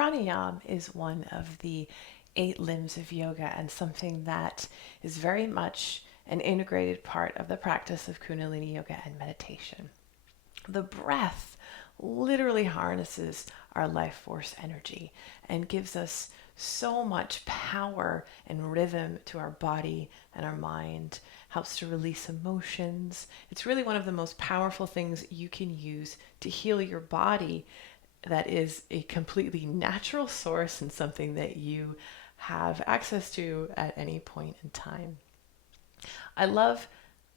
Pranayam is one of the 8 limbs of yoga and something that is very much an integrated part of the practice of Kundalini Yoga and meditation. The breath literally harnesses our life force energy and gives us so much power and rhythm to our body and our mind, helps to release emotions. It's really one of the most powerful things you can use to heal your body, that is a completely natural source and something that you have access to at any point in time. I love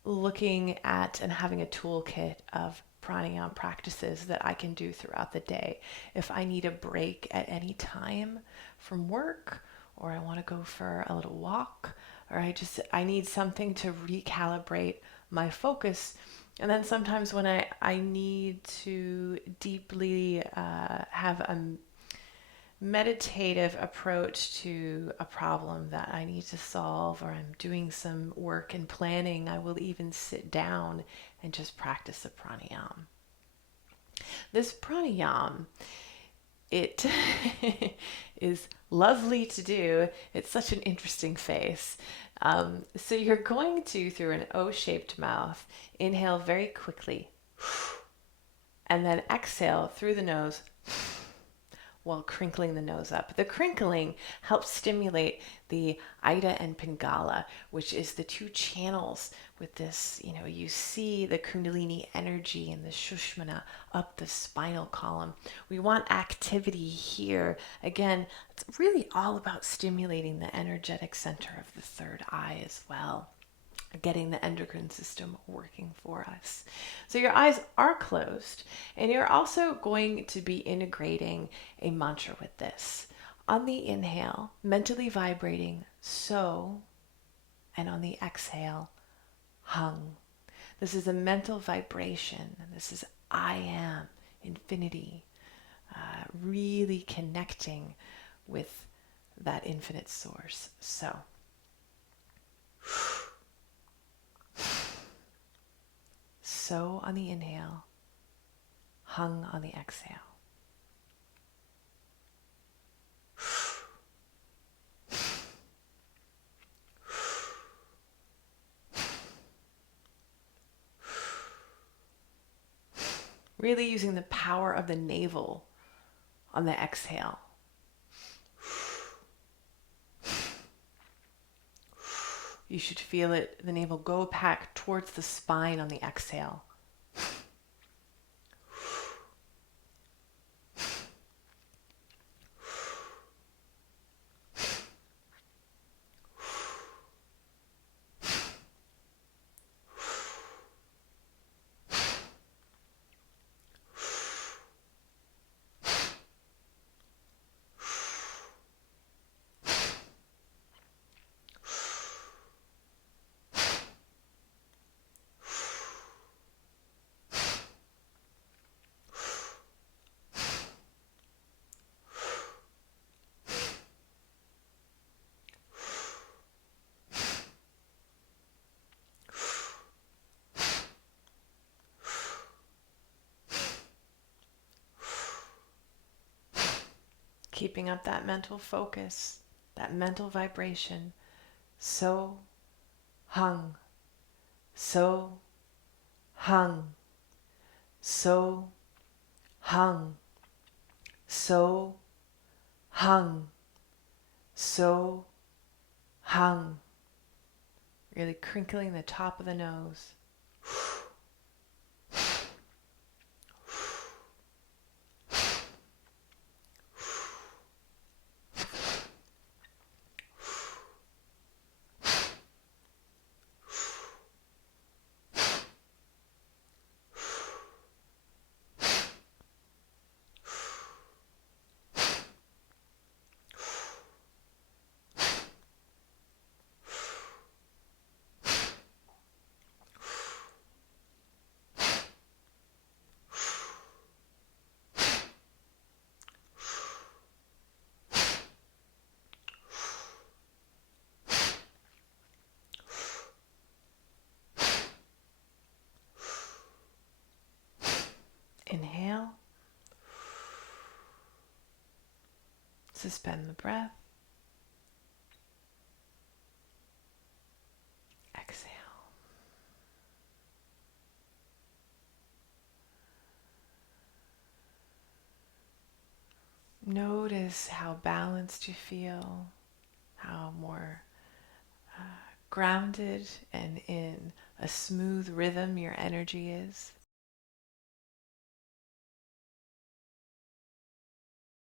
looking at and having a toolkit of pranayama practices that I can do throughout the day. If I need a break at any time from work, or I want to go for a little walk, or I need something to recalibrate my focus. And then sometimes when I need to deeply have a meditative approach to a problem that I need to solve, or I'm doing some work and planning, I will even sit down and just practice the pranayam. This pranayam, it is lovely to do. It's such an interesting face. So you're going to, through an O-shaped mouth, inhale very quickly, and then exhale through the nose while crinkling the nose up. The crinkling helps stimulate the Ida and Pingala, which is the 2 channels with this, you see the Kundalini energy and the Shushmana up the spinal column. We want activity here. Again, it's really all about stimulating the energetic center of the third eye as well, getting the endocrine system working for us. So your eyes are closed, and you're also going to be integrating a mantra with this. On the inhale, mentally vibrating so, and on the exhale, hung. This is a mental vibration, and this is I am, infinity, really connecting with that infinite source. So, so on the inhale, hung on the exhale. Really using the power of the navel on the exhale. You should feel it, the navel go back towards the spine on the exhale. Keeping up that mental focus, that mental vibration. So hung, so hung, so hung, so hung, so hung. Really crinkling the top of the nose. Suspend the breath. Exhale. Notice how balanced you feel, how more grounded and in a smooth rhythm your energy is.